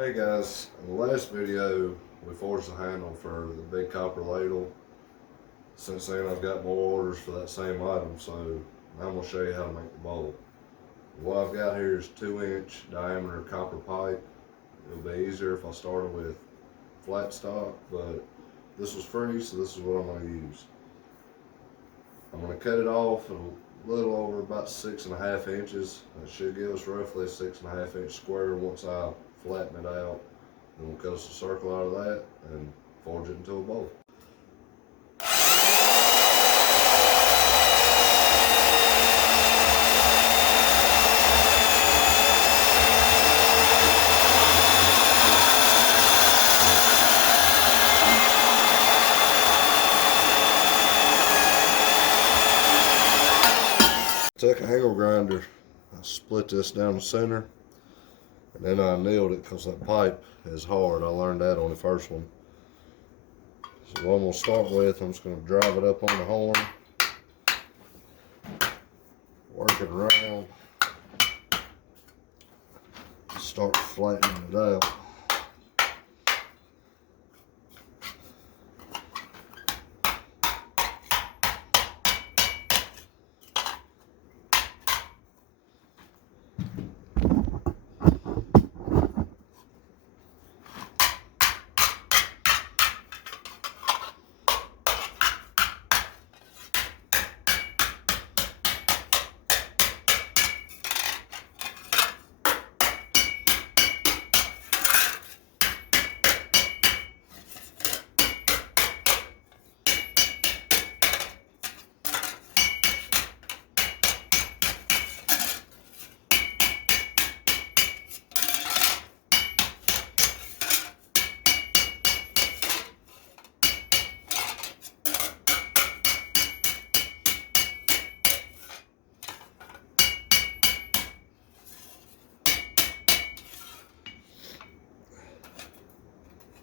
Hey guys, in the last video we forged the handle for the big copper ladle. Since then I've got more orders for that same item, so I'm going to show you how to make the bowl. What I've got here is 2-inch diameter copper pipe. It'll be easier if I started with flat stock, but this was free, so this is what I'm going to use. I'm going to cut it off at a little over about 6.5 inches. That should give us roughly a 6.5 inch square once I flatten it out. Then we'll cut us a circle out of that and forge it into a bowl. Took an angle grinder, I split this down the center, and then I nailed it because that pipe is hard. I learned that on the first one. So what I'm going to start with, I'm just going to drive it up on the horn, work it around, start flattening it out.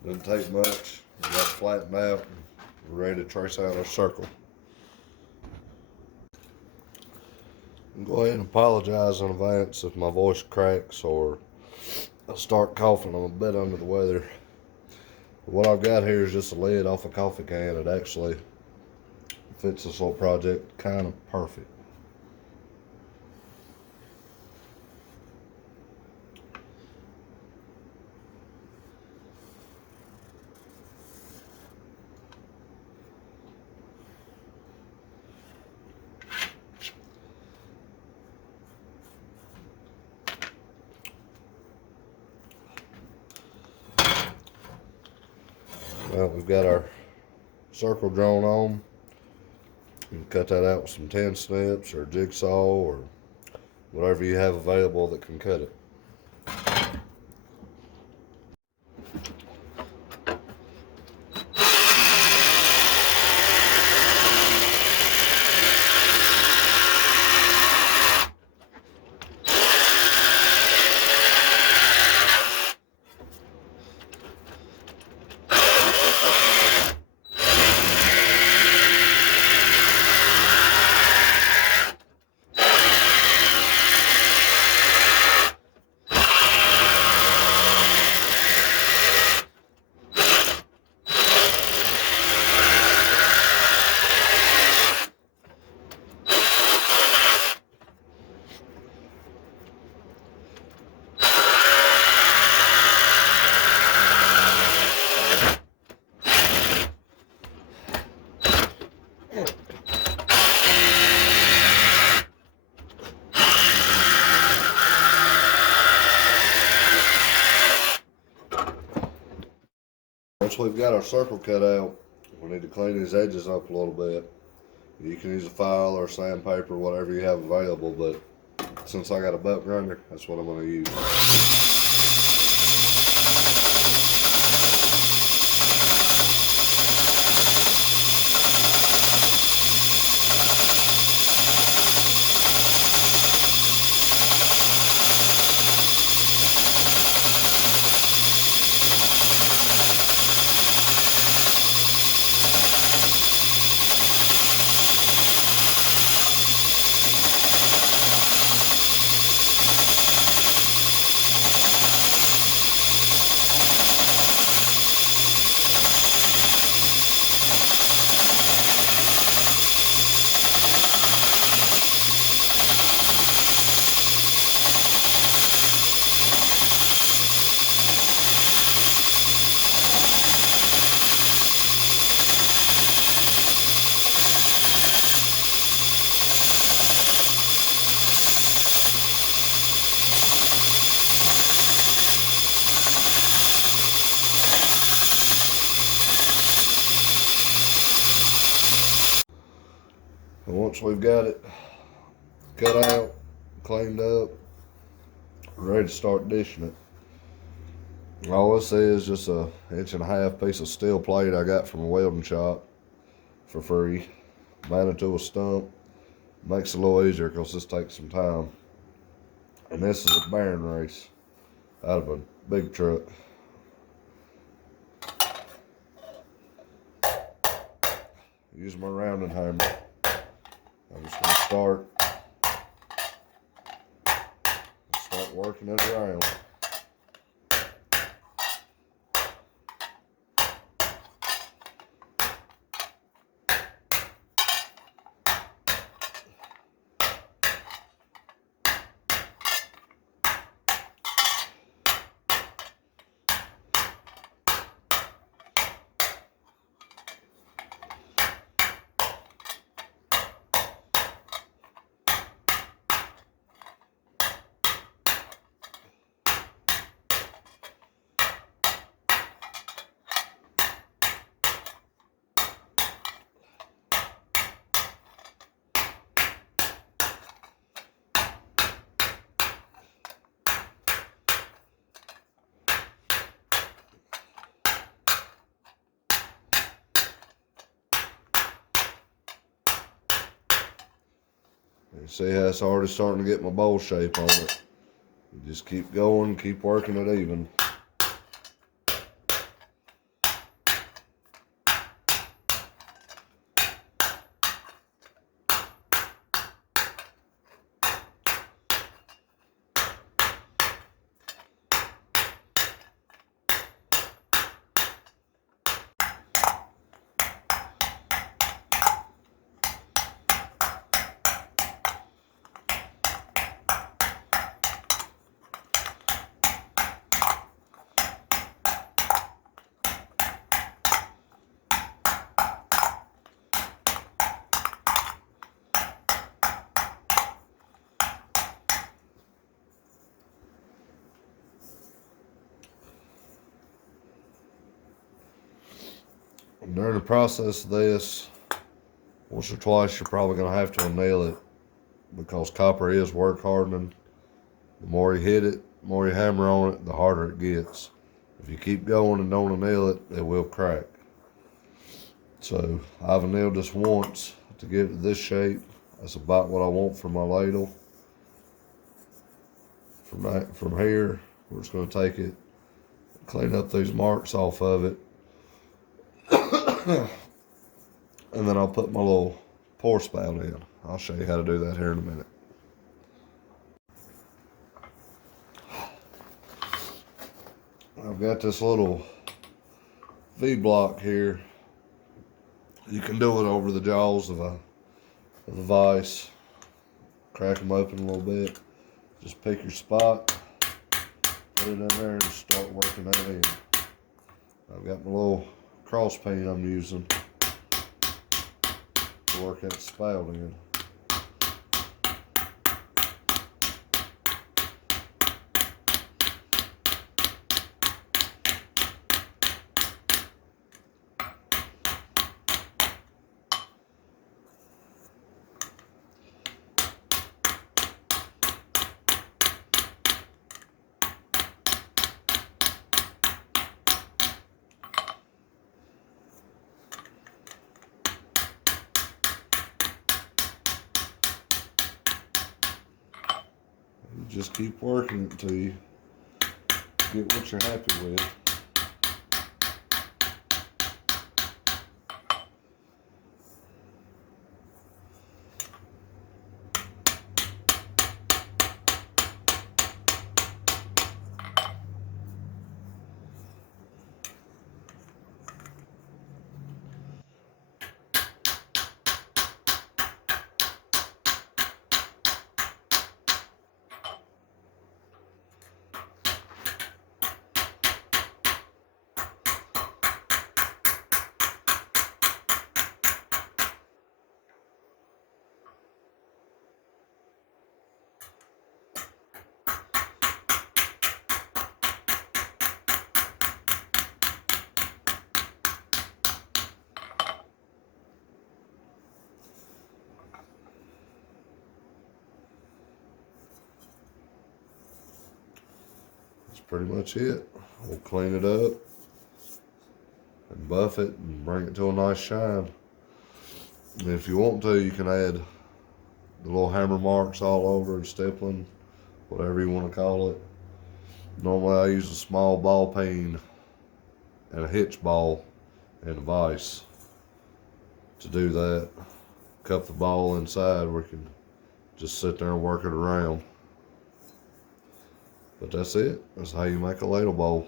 Doesn't take much. We got it flattened out and we're ready to trace out our circle. Go ahead and apologize in advance if my voice cracks or I start coughing. I'm a bit under the weather. What I've got here is just a lid off a coffee can. It actually fits this little project kind of perfect. Well, we've got our circle drawn on. You can cut that out with some 10 snips or a jigsaw or whatever you have available that can cut it. Once we've got our circle cut out, we need to clean these edges up a little bit. You can use a file or sandpaper, whatever you have available, but since I got a butt grinder, that's what I'm going to use. once we've got it cut out, cleaned up, ready to start dishing it. All this is just a 1.5 inch piece of steel plate I got from a welding shop for free. Mounted to a stump. Makes it a little easier because this takes some time. And this is a bearing race out of a big truck. Use my rounding hammer. I'm just going to start working it around. You see how it's already starting to get my bowl shape on it. You just keep going, keep working it even. And during the process of this, once or twice you're probably going to have to anneal it because copper is work hardening. The more you hit it, the more you hammer on it, the harder it gets. If you keep going and don't anneal it, it will crack. So I've annealed this once to get it to this shape. That's about what I want for my ladle. From here, we're just going to take it, clean up these marks off of it. And then I'll put my little pour spout in. I'll show you how to do that here in a minute. I've got this little V-block here. You can do it over the jaws of a vise. Crack them open a little bit. Just pick your spot, put it in there, and start working that in. I've got my little cross peen I'm using to work that spout in. Just keep working it until you get what you're happy with. pretty much it. We'll clean it up and buff it and bring it to a nice shine. And if you want to, you can add the little hammer marks all over and stippling, whatever you want to call it. Normally I use a small ball peen and a hitch ball and a vise to do that. Cup the ball inside, we can just sit there and work it around. But that's it. That's how you make a ladle bowl.